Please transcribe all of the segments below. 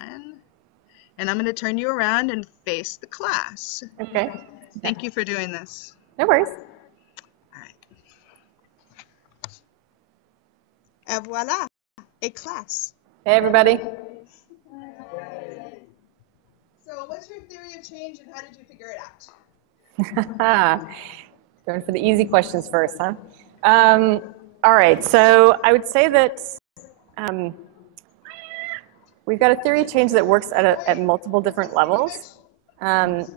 And I'm going to turn you around and face the class. Okay. Thank you for doing this. No worries. All right. Et voilà, a class. Hey, everybody. So what's your theory of change and how did you figure it out? Going for the easy questions first, huh? All right, so I would say that we've got a theory of change that works at multiple different levels. And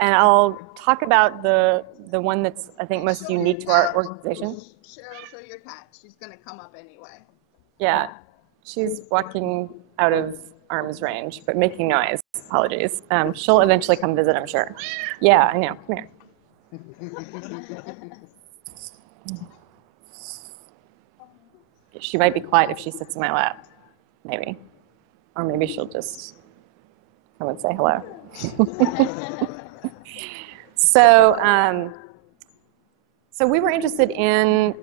I'll talk about the one that's, I think, most unique to our organization. Cheryl, show your cat. She's going to come up anyway. Yeah, she's walking out of arm's range, but making noise. Apologies. She'll eventually come visit, I'm sure. Yeah, I know. Come here. She might be quiet if she sits in my lap, maybe. Or maybe she'll just come and say hello. So we were interested in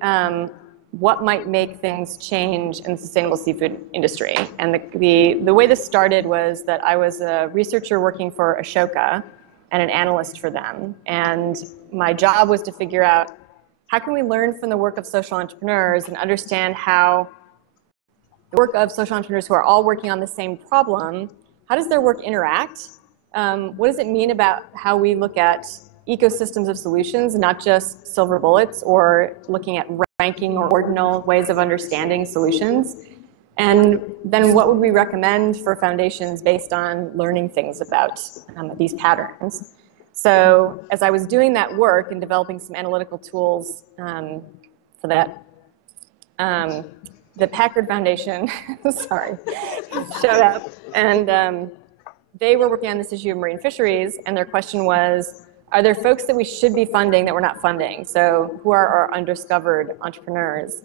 what might make things change in the sustainable seafood industry. And the way this started was that I was a researcher working for Ashoka and an analyst for them. And my job was to figure out how can we learn from the work of social entrepreneurs and understand how the work of social entrepreneurs who are all working on the same problem, how does their work interact? What does it mean about how we look at ecosystems of solutions, not just silver bullets or looking at ranking or ordinal ways of understanding solutions? And then what would we recommend for foundations based on learning things about these patterns? So as I was doing that work and developing some analytical tools for that, the Packard Foundation, sorry, showed up, and they were working on this issue of marine fisheries, and their question was, are there folks that we should be funding that we're not funding? So who are our undiscovered entrepreneurs?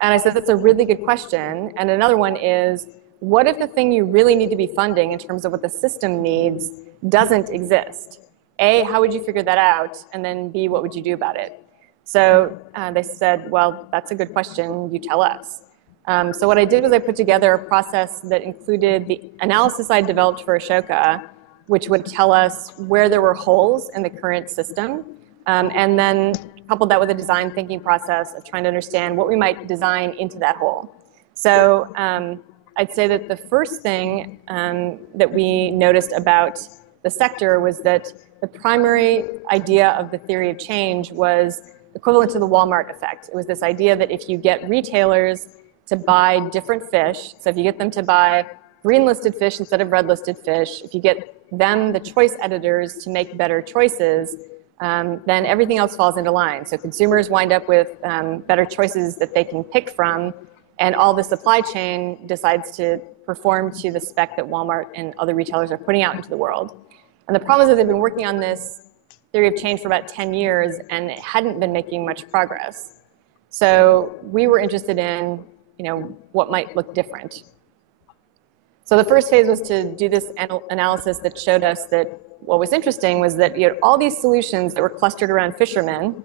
And I said, that's a really good question. And another one is, what if the thing you really need to be funding in terms of what the system needs doesn't exist? A, how would you figure that out? And then B, what would you do about it? So they said, well, that's a good question, you tell us. So what I did was I put together a process that included the analysis I developed for Ashoka, which would tell us where there were holes in the current system, and then coupled that with a design thinking process of trying to understand what we might design into that hole. So I'd say that the first thing that we noticed about the sector was that the primary idea of the theory of change was equivalent to the Walmart effect. It was this idea that if you get retailers to buy different fish, so if you get them to buy green listed fish instead of red listed fish, if you get them, the choice editors, to make better choices, then everything else falls into line. So consumers wind up with better choices that they can pick from, and all the supply chain decides to perform to the spec that Walmart and other retailers are putting out into the world. And the problem is that they've been working on this theory of change for about 10 years, and it hadn't been making much progress. So we were interested in, what might look different. So the first phase was to do this analysis that showed us that what was interesting was that you had all these solutions that were clustered around fishermen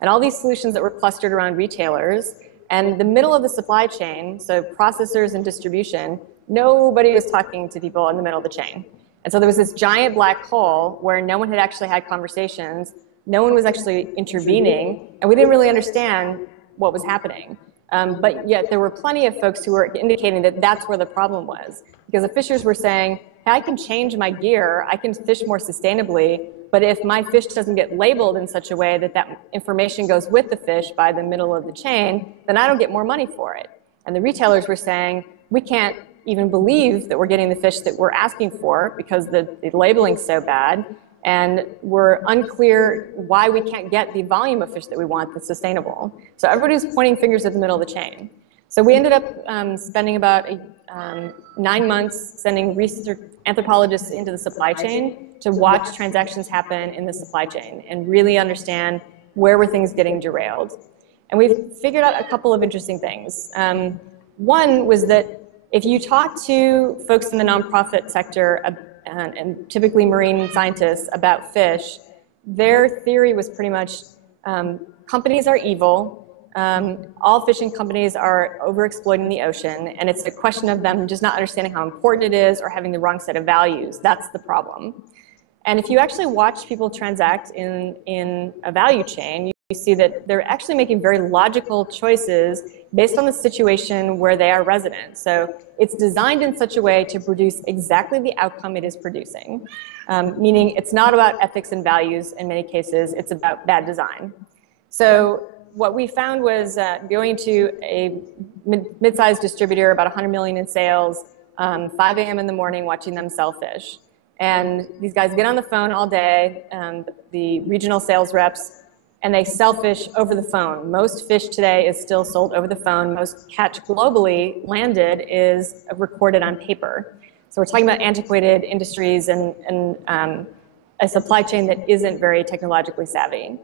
and all these solutions that were clustered around retailers, and the middle of the supply chain, so processors and distribution, nobody was talking to people in the middle of the chain. And so there was this giant black hole where no one had actually had conversations, no one was actually intervening, and we didn't really understand what was happening. But yet there were plenty of folks who were indicating that that's where the problem was. Because the fishers were saying, hey, I can change my gear, I can fish more sustainably, but if my fish doesn't get labeled in such a way that that information goes with the fish by the middle of the chain, then I don't get more money for it. And the retailers were saying, we can't even believe that we're getting the fish that we're asking for because the labeling's so bad, and we're unclear why we can't get the volume of fish that we want that's sustainable. So everybody's pointing fingers at the middle of the chain. So we ended up spending about 9 months sending research anthropologists into the supply chain to watch transactions happen in the supply chain and really understand where were things getting derailed. And we figured out a couple of interesting things. One was that if you talk to folks in the nonprofit sector and typically marine scientists about fish, their theory was pretty much companies are evil, all fishing companies are overexploiting the ocean, and it's a question of them just not understanding how important it is or having the wrong set of values. That's the problem. And if you actually watch people transact in a value chain, you see that they're actually making very logical choices based on the situation where they are resident. So it's designed in such a way to produce exactly the outcome it is producing, meaning it's not about ethics and values in many cases, it's about bad design. So what we found was going to a mid-sized distributor, about 100 million in sales, 5 a.m. in the morning, watching them sell fish. And these guys get on the phone all day, the regional sales reps, and they sell fish over the phone. Most fish today is still sold over the phone. Most catch globally landed is recorded on paper. So we're talking about antiquated industries and a supply chain that isn't very technologically savvy.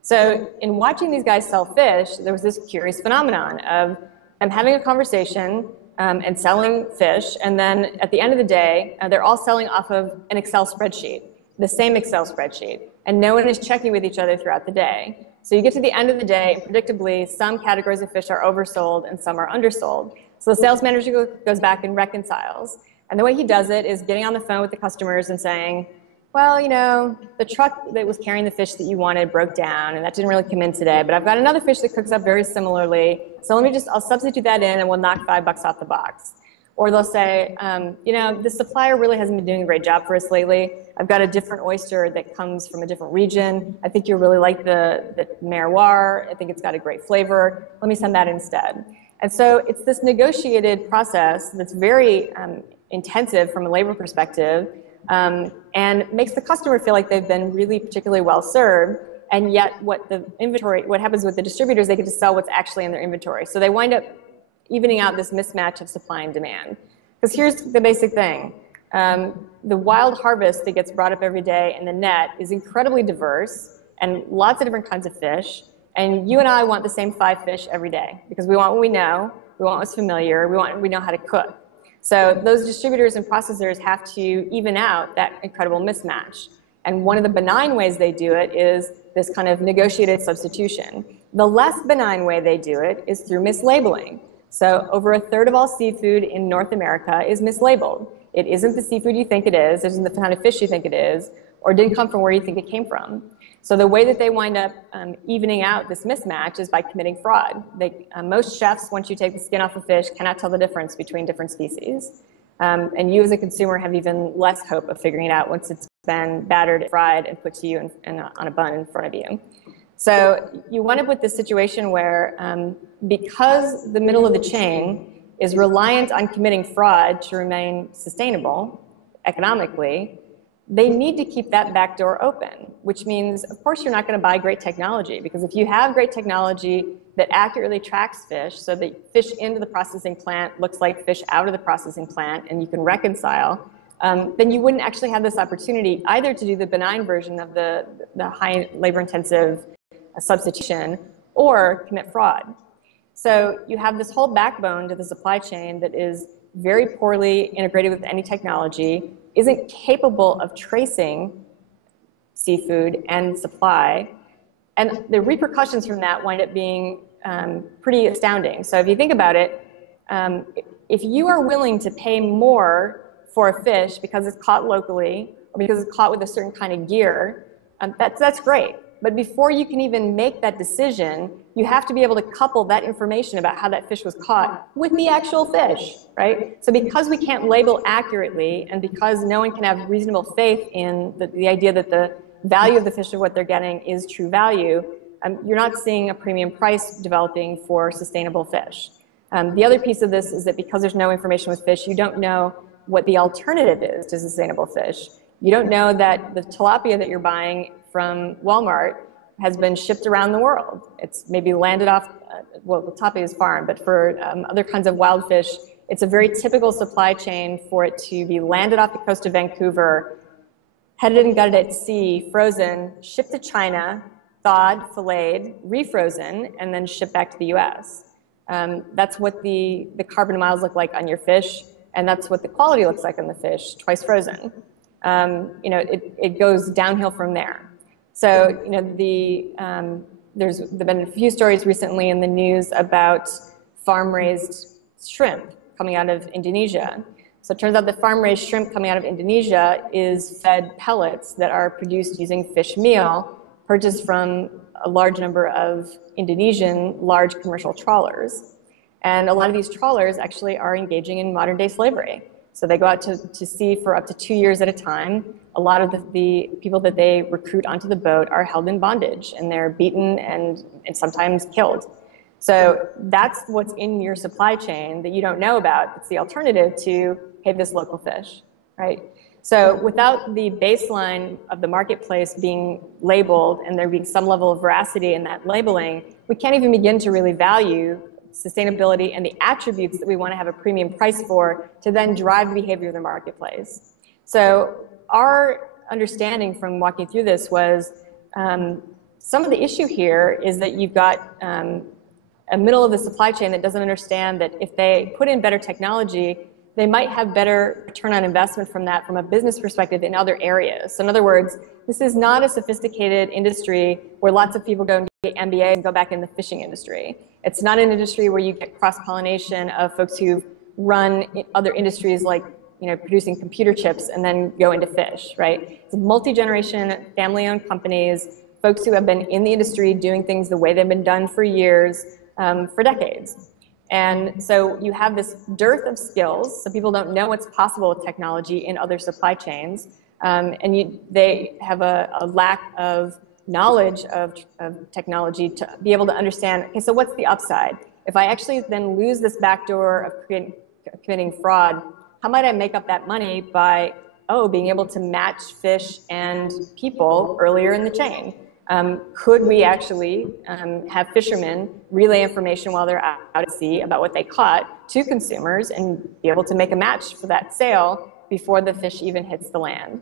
So in watching these guys sell fish, there was this curious phenomenon of I'm having a conversation and selling fish, and then at the end of the day, they're all selling off of an Excel spreadsheet, the same Excel spreadsheet, and no one is checking with each other throughout the day. So you get to the end of the day, and predictably, some categories of fish are oversold and some are undersold. So the sales manager goes back and reconciles. And the way he does it is getting on the phone with the customers and saying, well, you know, the truck that was carrying the fish that you wanted broke down, and that didn't really come in today, but I've got another fish that cooks up very similarly, so I'll substitute that in and we'll knock $5 off the box. Or they'll say, you know, the supplier really hasn't been doing a great job for us lately. I've got a different oyster that comes from a different region. I think you really like the Merroir. I think it's got a great flavor. Let me send that instead. And so it's this negotiated process that's very intensive from a labor perspective, and makes the customer feel like they've been really particularly well served. And yet what happens with the distributors, they get to sell what's actually in their inventory. So they wind up evening out this mismatch of supply and demand. Because here's the basic thing. The wild harvest that gets brought up every day in the net is incredibly diverse and lots of different kinds of fish. And you and I want the same 5 fish every day because we want what we know, we want what's familiar, we know how to cook. So those distributors and processors have to even out that incredible mismatch. And one of the benign ways they do it is this kind of negotiated substitution. The less benign way they do it is through mislabeling. So over 1/3 of all seafood in North America is mislabeled. It isn't the seafood you think it is, it isn't the kind of fish you think it is, or didn't come from where you think it came from. So the way that they wind up evening out this mismatch is by committing fraud. Most chefs, once you take the skin off a fish, cannot tell the difference between different species. And you as a consumer have even less hope of figuring it out once it's been battered, fried, and put to you on a bun in front of you. So you wind up with this situation where because the middle of the chain is reliant on committing fraud to remain sustainable economically, they need to keep that back door open, which means, of course, you're not going to buy great technology, because if you have great technology that accurately tracks fish so that fish into the processing plant looks like fish out of the processing plant and you can reconcile, then you wouldn't actually have this opportunity either to do the benign version of the high labor-intensive substitution or commit fraud. So you have this whole backbone to the supply chain that is very poorly integrated with any technology, isn't capable of tracing seafood and supply, and the repercussions from that wind up being pretty astounding. So if you think about it, if you are willing to pay more for a fish because it's caught locally or because it's caught with a certain kind of gear, that's great. But before you can even make that decision, you have to be able to couple that information about how that fish was caught with the actual fish, right? So because we can't label accurately, and because no one can have reasonable faith in the idea that the value of the fish of what they're getting is true value, you're not seeing a premium price developing for sustainable fish. The other piece of this is that because there's no information with fish, you don't know what the alternative is to sustainable fish. You don't know that the tilapia that you're buying from Walmart has been shipped around the world. It's maybe landed off, well, the tilapia is farmed, but for other kinds of wild fish, it's a very typical supply chain for it to be landed off the coast of Vancouver, headed and gutted at sea, frozen, shipped to China, thawed, filleted, refrozen, and then shipped back to the US. That's what the carbon miles look like on your fish, and that's what the quality looks like on the fish, twice frozen. It goes downhill from there. So, there's been a few stories recently in the news about farm-raised shrimp coming out of Indonesia. So it turns out that farm-raised shrimp coming out of Indonesia is fed pellets that are produced using fish meal purchased from a large number of Indonesian large commercial trawlers. And a lot of these trawlers actually are engaging in modern-day slavery. So they go out to sea for up to 2 years at a time. A lot of the people that they recruit onto the boat are held in bondage, and they're beaten and sometimes killed. So that's what's in your supply chain that you don't know about. It's the alternative to, hey, this local fish, right? So without the baseline of the marketplace being labeled and there being some level of veracity in that labeling, we can't even begin to really value sustainability and the attributes that we want to have a premium price for to then drive the behavior of the marketplace. So our understanding from walking through this was some of the issue here is that you've got a middle of the supply chain that doesn't understand that if they put in better technology, they might have better return on investment from that from a business perspective in other areas. So in other words, this is not a sophisticated industry where lots of people go and get MBA and go back in the fishing industry. It's not an industry where you get cross-pollination of folks who run other industries like producing computer chips and then go into fish, right? It's multi-generation, family-owned companies, folks who have been in the industry doing things the way they've been done for years, for decades. And so you have this dearth of skills, so people don't know what's possible with technology in other supply chains, and they have a lack of knowledge of technology to be able to understand, okay, so what's the upside? If I actually then lose this backdoor of committing fraud, how might I make up that money by, being able to match fish and people earlier in the chain? Could we actually have fishermen relay information while they're out at sea about what they caught to consumers and be able to make a match for that sale before the fish even hits the land?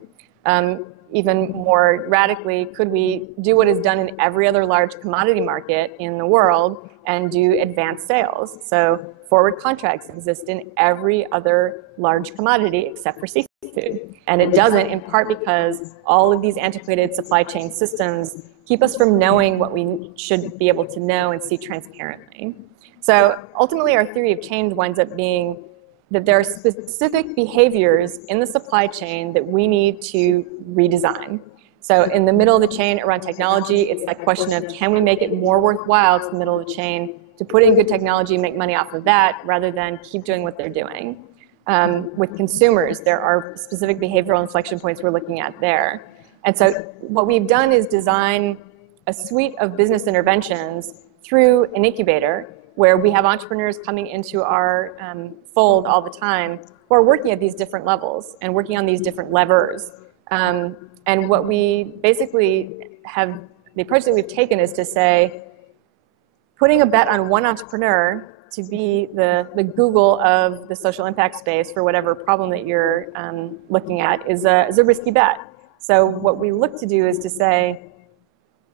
Even more radically, could we do what is done in every other large commodity market in the world and do advanced sales? So forward contracts exist in every other large commodity except for seafood. And it doesn't, in part because all of these antiquated supply chain systems keep us from knowing what we should be able to know and see transparently. So ultimately, our theory of change winds up being that there are specific behaviors in the supply chain that we need to redesign. So in the middle of the chain around technology, it's that question of, can we make it more worthwhile to the middle of the chain to put in good technology and make money off of that rather than keep doing what they're doing? With consumers, there are specific behavioral inflection points we're looking at there. And so what we've done is design a suite of business interventions through an incubator where we have entrepreneurs coming into our fold all the time who are working at these different levels and working on these different levers. And what we basically have, the approach that we've taken is to say, putting a bet on one entrepreneur to be the Google of the social impact space for whatever problem that you're looking at is a risky bet. So what we look to do is to say,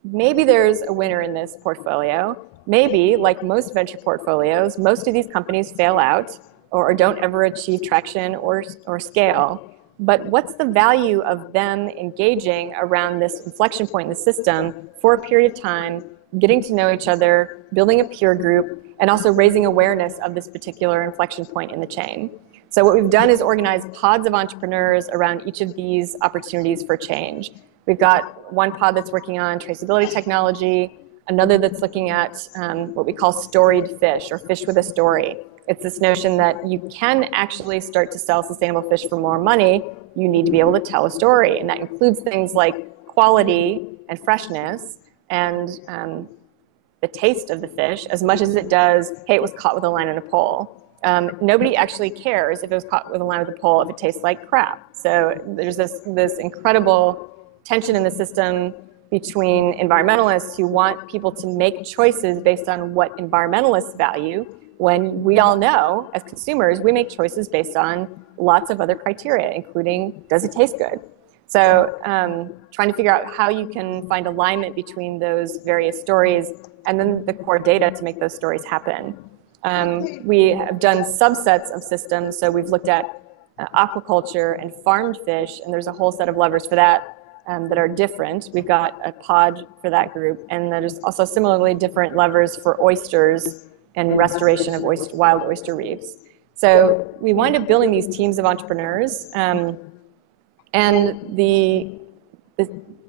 maybe there's a winner in this portfolio. Maybe, like most venture portfolios, most of these companies fail out or don't ever achieve traction or scale. But what's the value of them engaging around this inflection point in the system for a period of time, getting to know each other, building a peer group, and also raising awareness of this particular inflection point in the chain? So what we've done is organize pods of entrepreneurs around each of these opportunities for change. We've got one pod that's working on traceability technology, another that's looking at what we call storied fish, or fish with a story. It's this notion that you can actually start to sell sustainable fish for more money. You need to be able to tell a story, and that includes things like quality and freshness and the taste of the fish as much as it does, hey, it was caught with a line and a pole. Nobody actually cares if it was caught with a line with a pole if it tastes like crap. So there's this incredible tension in the system between environmentalists who want people to make choices based on what environmentalists value, when we all know, as consumers, we make choices based on lots of other criteria, including, does it taste good? So trying to figure out how you can find alignment between those various stories and then the core data to make those stories happen. We have done subsets of systems, so we've looked at aquaculture and farmed fish, and there's a whole set of levers for that. that are different. We've got a pod for that group, and there's also similarly different levers for oysters and restoration of wild oyster reefs. So we wind up building these teams of entrepreneurs, and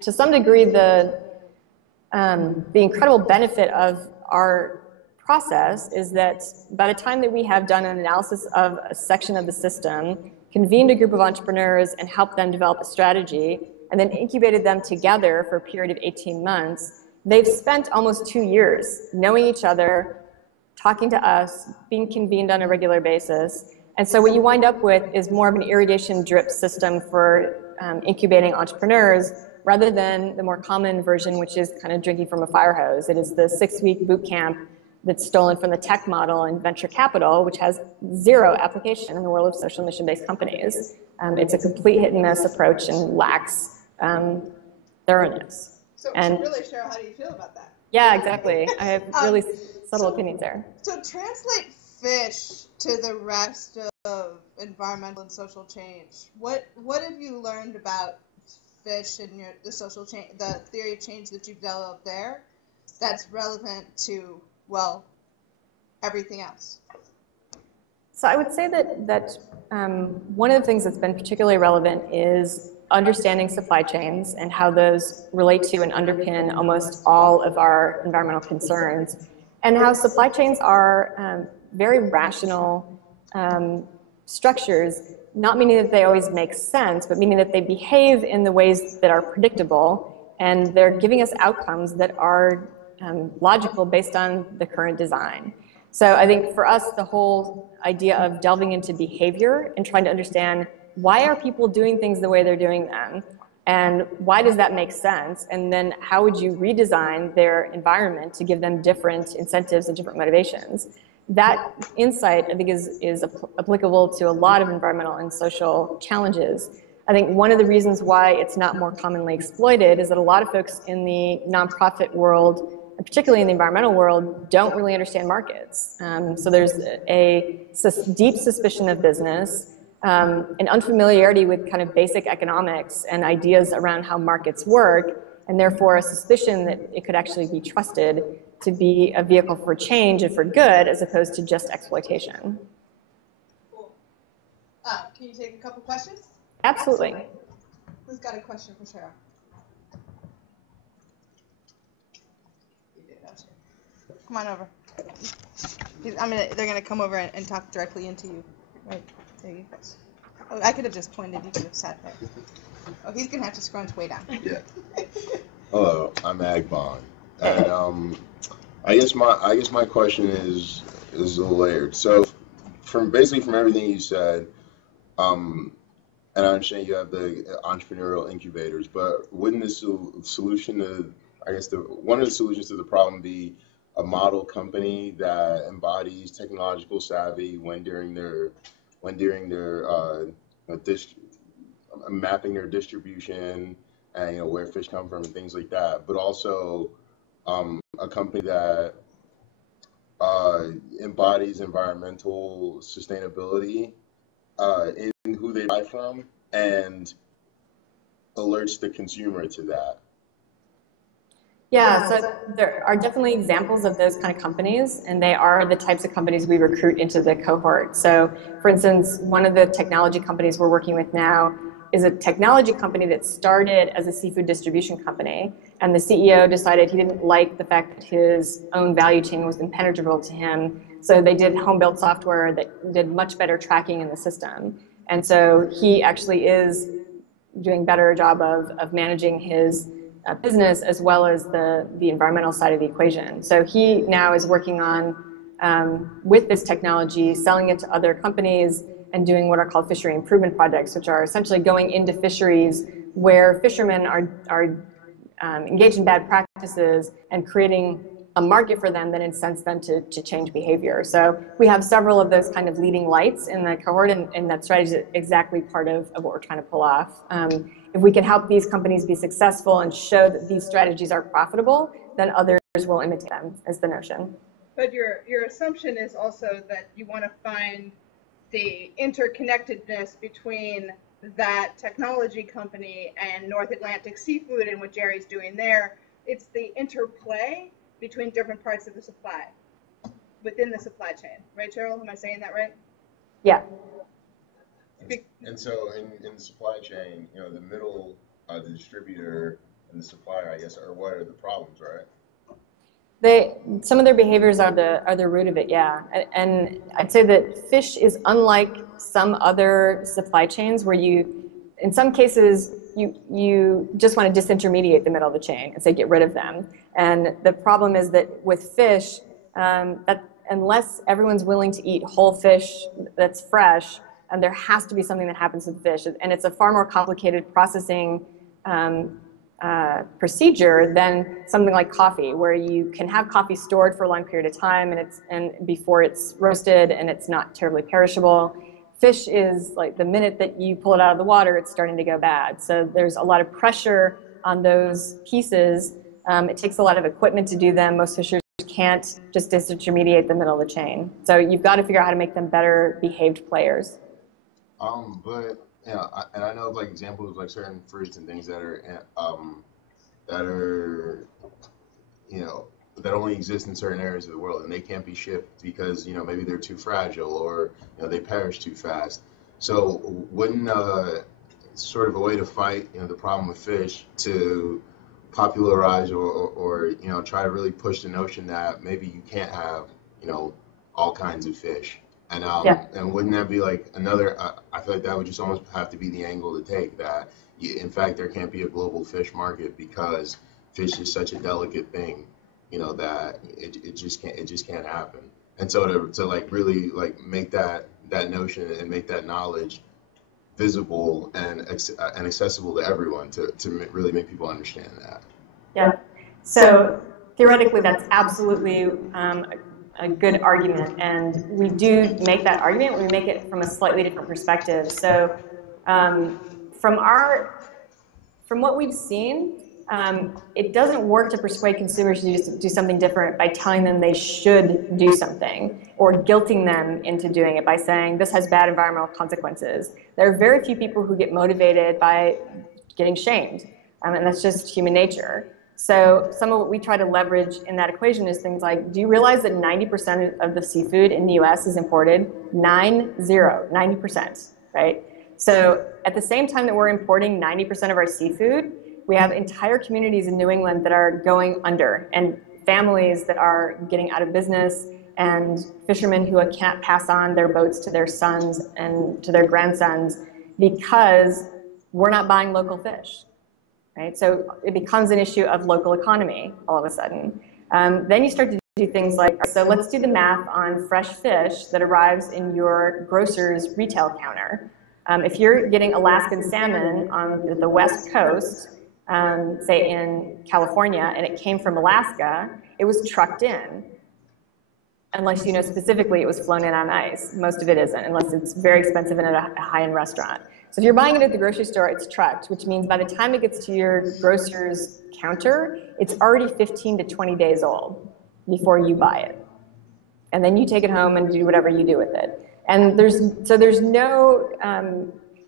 to some degree, the incredible benefit of our process is that by the time that we have done an analysis of a section of the system, convened a group of entrepreneurs and helped them develop a strategy, and then incubated them together for a period of 18 months, they've spent almost 2 years knowing each other, talking to us, being convened on a regular basis. And so what you wind up with is more of an irrigation drip system for incubating entrepreneurs, rather than the more common version, which is kind of drinking from a fire hose. It is the 6-week boot camp that's stolen from the tech model in venture capital, which has zero application in the world of social mission-based companies. It's a complete hit and miss approach and lacks thoroughness. So really, Cheryl, how do you feel about that? Yeah, exactly. I have really subtle opinions there. So translate fish to the rest of environmental and social change. What have you learned about fish and the social change, the theory of change that you've developed there, that's relevant to, well, everything else? So I would say that one of the things that's been particularly relevant is understanding supply chains and how those relate to and underpin almost all of our environmental concerns, and how supply chains are very rational structures, not meaning that they always make sense, but meaning that they behave in the ways that are predictable, and they're giving us outcomes that are logical based on the current design. So I think for us, the whole idea of delving into behavior and trying to understand why are people doing things the way they're doing them, and why does that make sense, and then how would you redesign their environment to give them different incentives and different motivations. That insight, I think, is applicable to a lot of environmental and social challenges. I think one of the reasons why it's not more commonly exploited is that a lot of folks in the nonprofit world, and particularly in the environmental world, don't really understand markets. So there's a deep suspicion of business, an unfamiliarity with kind of basic economics and ideas around how markets work, and therefore a suspicion that it could actually be trusted to be a vehicle for change and for good, as opposed to just exploitation. Cool. Can you take a couple questions? Absolutely. Who's got a question for Cheryl? You do, don't you? Come on over. They're gonna come over and talk directly into you. Right there you go. Oh, I could have just pointed. You could have sat there. Oh, he's gonna have to scrunch way down. Yeah. Hello, I'm Agbon, and I guess my question is a little layered. So, from everything you said, and I understand you have the entrepreneurial incubators, but wouldn't the solution to, one of the solutions to the problem be a model company that embodies technological savvy when during their mapping their distribution and where fish come from and things like that, but also a company that embodies environmental sustainability in who they buy from and alerts the consumer to that. Yeah, so there are definitely examples of those kind of companies, and they are the types of companies we recruit into the cohort. So, for instance, one of the technology companies we're working with now is a technology company that started as a seafood distribution company, and the CEO decided he didn't like the fact that his own value chain was impenetrable to him, so they did home-built software that did much better tracking in the system. And so he actually is doing a better job of managing his business as well as the environmental side of the equation. So he now is working on, with this technology, selling it to other companies and doing what are called fishery improvement projects, which are essentially going into fisheries where fishermen are engaged in bad practices and creating a market for them that incents them to change behavior. So we have several of those kind of leading lights in the cohort, and that strategy is exactly part of what we're trying to pull off. If we can help these companies be successful and show that these strategies are profitable, then others will imitate them, is the notion. But your assumption is also that you want to find the interconnectedness between that technology company and North Atlantic Seafood and what Jerry's doing there. It's the interplay between different parts of the supply, within the supply chain. Right, Cheryl? Am I saying that right? Yeah. And so in the supply chain, the middle, the distributor and the supplier, I guess, are what are the problems, right? Some of their behaviors are the root of it, yeah. And I'd say that fish is unlike some other supply chains where in some cases, you just want to disintermediate the middle of the chain and say get rid of them. And the problem is that with fish, that unless everyone's willing to eat whole fish that's fresh, and there has to be something that happens with fish. And it's a far more complicated processing procedure than something like coffee, where you can have coffee stored for a long period of time and before it's roasted and it's not terribly perishable. Fish is like the minute that you pull it out of the water, it's starting to go bad. So there's a lot of pressure on those pieces. It takes a lot of equipment to do them. Most fishers can't just disintermediate the middle of the chain. So you've got to figure out how to make them better behaved players. But and I know like examples of like certain fruits and things that are that only exist in certain areas of the world, and they can't be shipped because maybe they're too fragile or they perish too fast. So wouldn't sort of a way to fight the problem with fish to popularize or try to really push the notion that maybe you can't have all kinds of fish? And and wouldn't that be like another? I feel like that would just almost have to be the angle to take. That in fact there can't be a global fish market because fish is such a delicate thing, that it just can't happen. And so to like really like make that notion and make that knowledge visible and accessible to everyone to really make people understand that. Yeah. So theoretically, that's absolutely a good argument, and we do make that argument. We make it from a slightly different perspective. So from what we've seen, it doesn't work to persuade consumers to do something different by telling them they should do something or guilting them into doing it by saying this has bad environmental consequences. There are very few people who get motivated by getting shamed, and that's just human nature. So some of what we try to leverage in that equation is things like, do you realize that 90% of the seafood in the US is imported? 90%, right? So at the same time that we're importing 90% of our seafood, we have entire communities in New England that are going under, and families that are getting out of business, and fishermen who can't pass on their boats to their sons and to their grandsons because we're not buying local fish. Right? So it becomes an issue of local economy all of a sudden. Then you start to do things like, so let's do the math on fresh fish that arrives in your grocer's retail counter. If you're getting Alaskan salmon on the West Coast, say in California, and it came from Alaska, it was trucked in. Unless you know specifically it was flown in on ice. Most of it isn't, unless it's very expensive and at a high-end restaurant. So if you're buying it at the grocery store, it's trucked, which means by the time it gets to your grocer's counter, it's already 15 to 20 days old before you buy it. And then you take it home and do whatever you do with it. And there's no,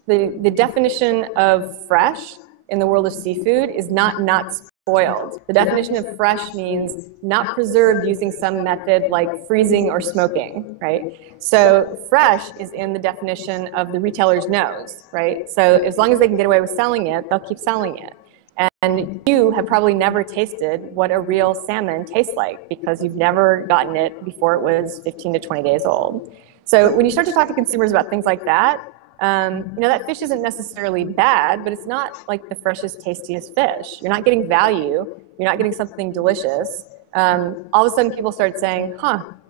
the definition of fresh in the world of seafood is not spoiled. The definition of fresh means not preserved using some method like freezing or smoking, right? So fresh is in the definition of the retailer's nose, right? So as long as they can get away with selling it, they'll keep selling it. And you have probably never tasted what a real salmon tastes like because you've never gotten it before it was 15 to 20 days old. So when you start to talk to consumers about things like that, that fish isn't necessarily bad, but it's not like the freshest, tastiest fish. You're not getting value. You're not getting something delicious. All of a sudden, people start saying,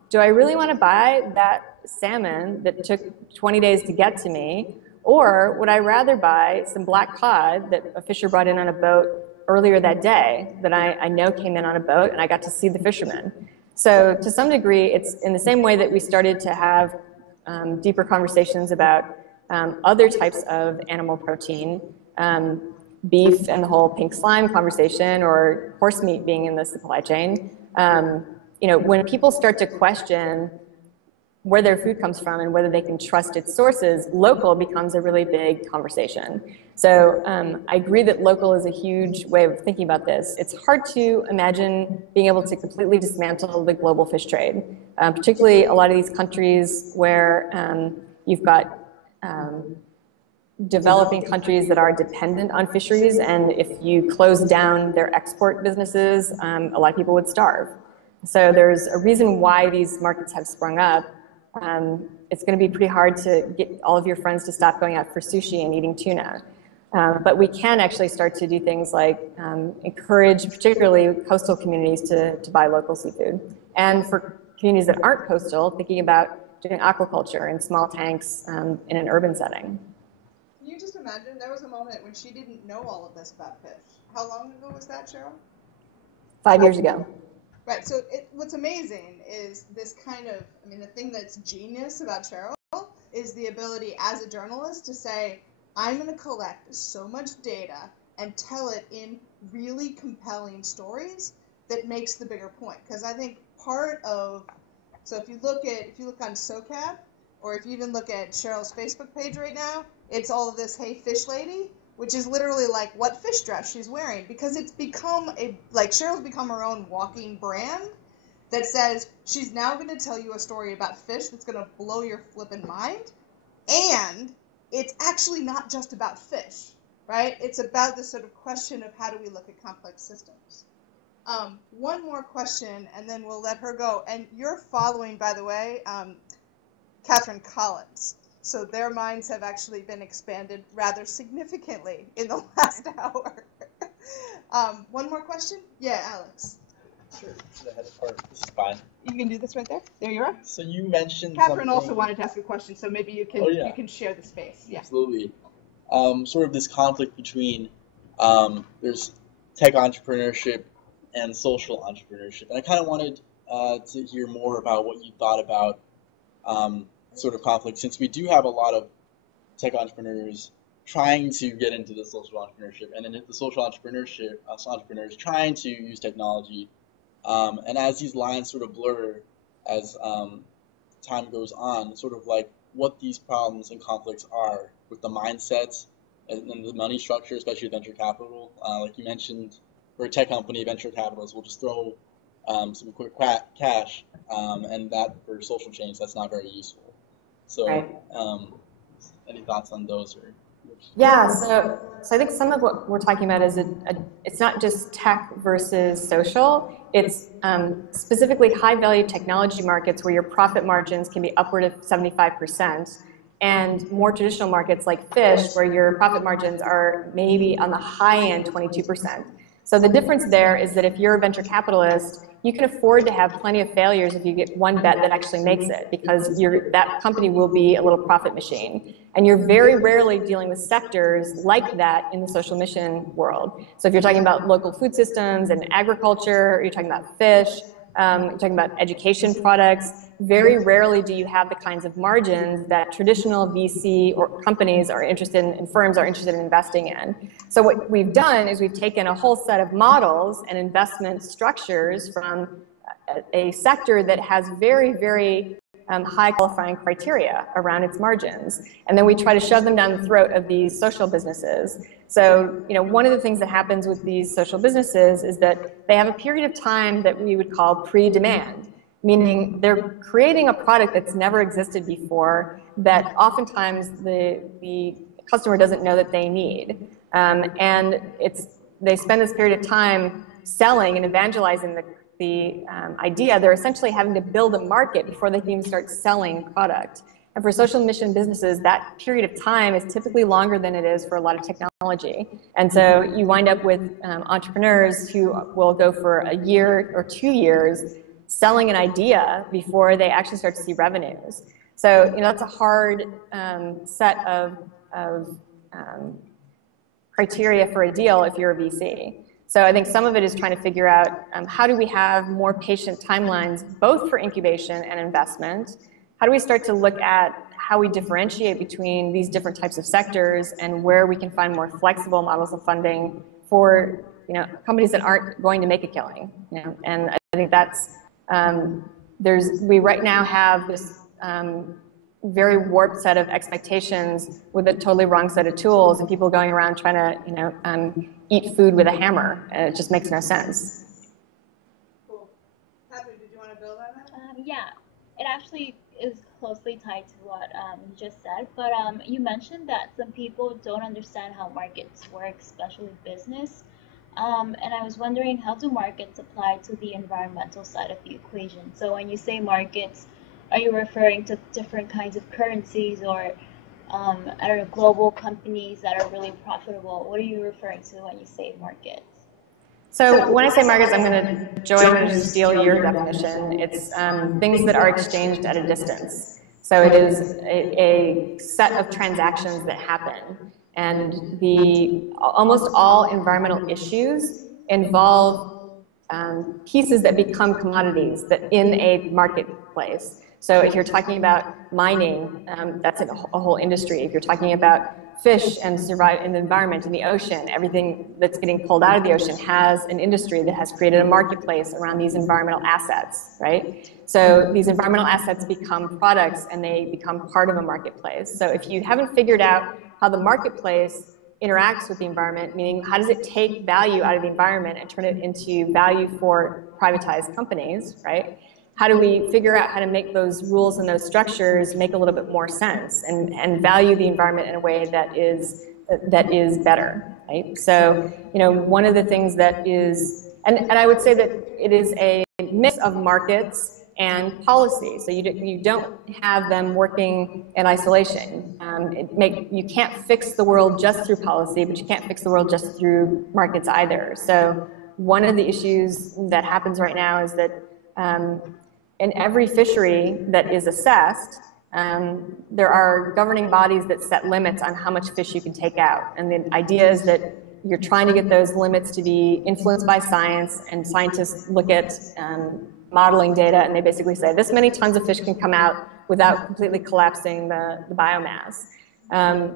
do I really want to buy that salmon that took 20 days to get to me? Or would I rather buy some black cod that a fisher brought in on a boat earlier that day that I know came in on a boat and I got to see the fisherman? So to some degree, it's in the same way that we started to have deeper conversations about other types of animal protein, beef and the whole pink slime conversation, or horse meat being in the supply chain. When people start to question where their food comes from and whether they can trust its sources, local becomes a really big conversation. So I agree that local is a huge way of thinking about this. It's hard to imagine being able to completely dismantle the global fish trade, particularly a lot of these countries where you've got developing countries that are dependent on fisheries, and if you close down their export businesses, a lot of people would starve. So there's a reason why these markets have sprung up. It's going to be pretty hard to get all of your friends to stop going out for sushi and eating tuna. But we can actually start to do things like encourage particularly coastal communities to buy local seafood. And for communities that aren't coastal, thinking about doing aquaculture in small tanks in an urban setting. Can you just imagine, there was a moment when she didn't know all of this about fish. How long ago was that, Cheryl? 5 years ago. Right, so what's amazing is this kind of, I mean, the thing that's genius about Cheryl is the ability as a journalist to say, I'm going to collect so much data and tell it in really compelling stories that makes the bigger point. Because I think part of, so if you look on SoCap, or if you even look at Cheryl's Facebook page right now, it's all of this, hey, fish lady, which is literally like what fish dress she's wearing, because it's become Cheryl's become her own walking brand that says she's now going to tell you a story about fish that's going to blow your flippin' mind, and it's actually not just about fish, right? It's about this sort of question of how do we look at complex systems. One more question, and then we'll let her go. And you're following, by the way, Catherine Collins. So their minds have actually been expanded rather significantly in the last hour. One more question? Yeah, Alex. Sure. The head part. This is fine. You can do this right there. There you are. So you mentioned Catherine something... also wanted to ask a question, so maybe you can you can share the space. Yeah. Absolutely. Sort of this conflict between there's tech entrepreneurship and social entrepreneurship, and I kind of wanted to hear more about what you thought about sort of conflict, since we do have a lot of tech entrepreneurs trying to get into the social entrepreneurship, and then the social entrepreneurship entrepreneurs trying to use technology. And as these lines sort of blur as time goes on, sort of like what these problems and conflicts are with the mindsets and the money structure, especially venture capital. Like you mentioned, for a tech company, venture capitalists will just throw some quick cash, and that for social change, that's not very useful. So, right. Any thoughts on those? Or yeah, so I think some of what we're talking about is it's not just tech versus social. It's specifically high-value technology markets where your profit margins can be upward of 75%, and more traditional markets like fish where your profit margins are maybe on the high end 22%. So the difference there is that if you're a venture capitalist, you can afford to have plenty of failures if you get one bet that actually makes it, because that company will be a little profit machine. And you're very rarely dealing with sectors like that in the social mission world. So if you're talking about local food systems and agriculture, you're talking about fish, you're talking about education products, very rarely do you have the kinds of margins that traditional VC or companies are interested in, and firms are interested in investing in. So what we've done is we've taken a whole set of models and investment structures from a sector that has very, very high qualifying criteria around its margins. And then we try to shove them down the throat of these social businesses. So, one of the things that happens with these social businesses is that they have a period of time that we would call pre-demand, meaning they're creating a product that's never existed before that oftentimes the customer doesn't know that they need. And they spend this period of time selling and evangelizing the idea. They're essentially having to build a market before they can even start selling product. And for social mission businesses, that period of time is typically longer than it is for a lot of technology. And so you wind up with entrepreneurs who will go for a year or 2 years selling an idea before they actually start to see revenues. So that's a hard set of criteria for a deal if you're a VC. So I think some of it is trying to figure out how do we have more patient timelines, both for incubation and investment? How do we start to look at how we differentiate between these different types of sectors and where we can find more flexible models of funding for companies that aren't going to make a killing? And I think that's we right now have this very warped set of expectations with a totally wrong set of tools, and people going around trying to, eat food with a hammer. It just makes no sense. Cool. Patrick, did you want to build on that? Yeah, it actually is closely tied to what you just said, but you mentioned that some people don't understand how markets work, especially business. And I was wondering, how do markets apply to the environmental side of the equation? So when you say markets, are you referring to different kinds of currencies, or I don't know, global companies that are really profitable? What are you referring to when you say markets? So when I say markets, I'm going to join or steal your definition. It's things that are exchanged at a distance. So it is a set of transactions that happen. And almost all environmental issues involve pieces that become commodities that in a marketplace. So if you're talking about mining, that's a whole industry. If you're talking about fish and survive in the environment, in the ocean, everything that's getting pulled out of the ocean has an industry that has created a marketplace around these environmental assets, right? So these environmental assets become products and they become part of a marketplace. So if you haven't figured out how the marketplace interacts with the environment, meaning how does it take value out of the environment and turn it into value for privatized companies, right? How do we figure out how to make those rules and those structures make a little bit more sense and value the environment in a way that is better, right? So, one of the things that is, and I would say that it is a mix of markets and policy. So you don't have them working in isolation. You can't fix the world just through policy, but you can't fix the world just through markets either. So one of the issues that happens right now is that in every fishery that is assessed, there are governing bodies that set limits on how much fish you can take out. And the idea is that you're trying to get those limits to be influenced by science, and scientists look at modeling data, and they basically say this many tons of fish can come out without completely collapsing the biomass.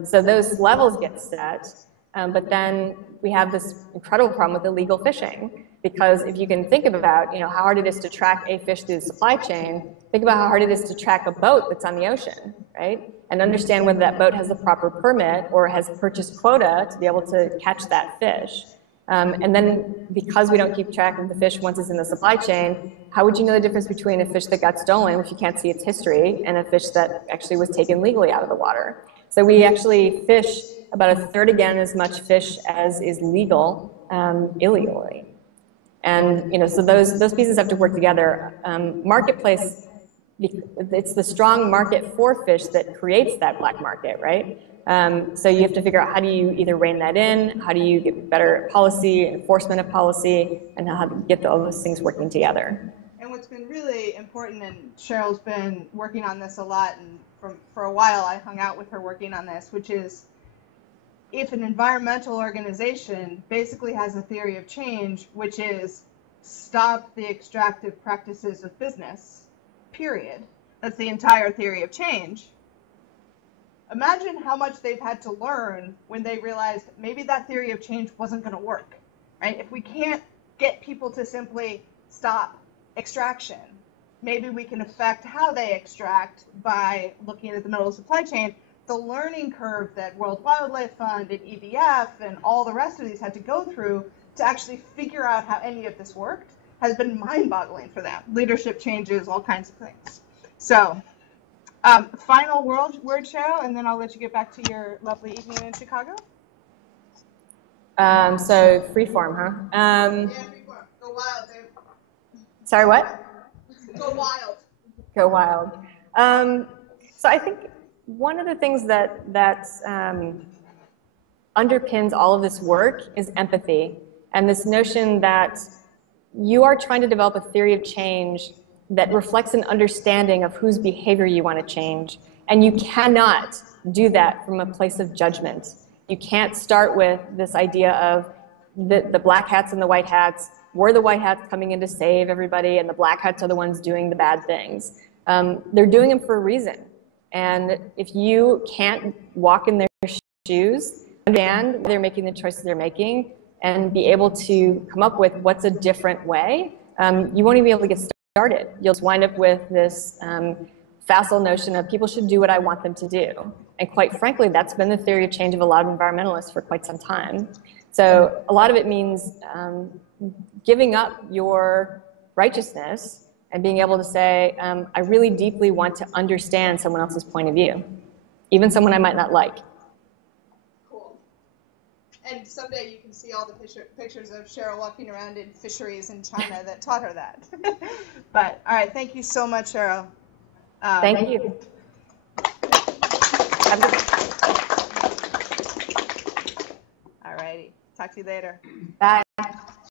So those levels get set, but then we have this incredible problem with illegal fishing. Because if you can think about, how hard it is to track a fish through the supply chain, think about how hard it is to track a boat that's on the ocean, right? And understand whether that boat has the proper permit or has purchased quota to be able to catch that fish. And then because we don't keep track of the fish once it's in the supply chain, how would you know the difference between a fish that got stolen, if you can't see its history, and a fish that actually was taken legally out of the water? So we actually fish about a third again as much fish as is legal illegally. And so those pieces have to work together. Marketplace, it's the strong market for fish that creates that black market, right? So you have to figure out how do you either rein that in, how do you get better policy, enforcement of policy, and how to get all those things working together. And what's been really important, and Cheryl's been working on this a lot, and for a while I hung out with her working on this, which is if an environmental organization basically has a theory of change, which is stop the extractive practices of business, period. That's the entire theory of change. Imagine how much they've had to learn when they realized maybe that theory of change wasn't going to work, right? If we can't get people to simply stop extraction, maybe we can affect how they extract by looking at the middle of the supply chain. The learning curve that World Wildlife Fund and EBF and all the rest of these had to go through to actually figure out how any of this worked has been mind-boggling for them. Leadership changes, all kinds of things. So, final word, Cheryl, and then I'll let you get back to your lovely evening in Chicago. So freeform, huh? Yeah, freeform. Go wild, dude. Sorry, what? Go wild. Go wild. So I think one of the things that underpins all of this work is empathy, and this notion that you are trying to develop a theory of change that reflects an understanding of whose behavior you want to change, and you cannot do that from a place of judgment. You can't start with this idea of the black hats and the white hats. We're the white hats coming in to save everybody, and the black hats are the ones doing the bad things. They're doing them for a reason. And if you can't walk in their shoes, understand they're making the choices they're making, and be able to come up with what's a different way, you won't even be able to get started. You'll just wind up with this facile notion of people should do what I want them to do. And quite frankly, that's been the theory of change of a lot of environmentalists for quite some time. So a lot of it means giving up your righteousness and being able to say, I really deeply want to understand someone else's point of view, even someone I might not like. Cool. And someday you can see all the pictures of Cheryl walking around in fisheries in China that taught her that. But, all right, thank you so much, Cheryl. Thank you. Have a good day. All righty. Talk to you later. Bye.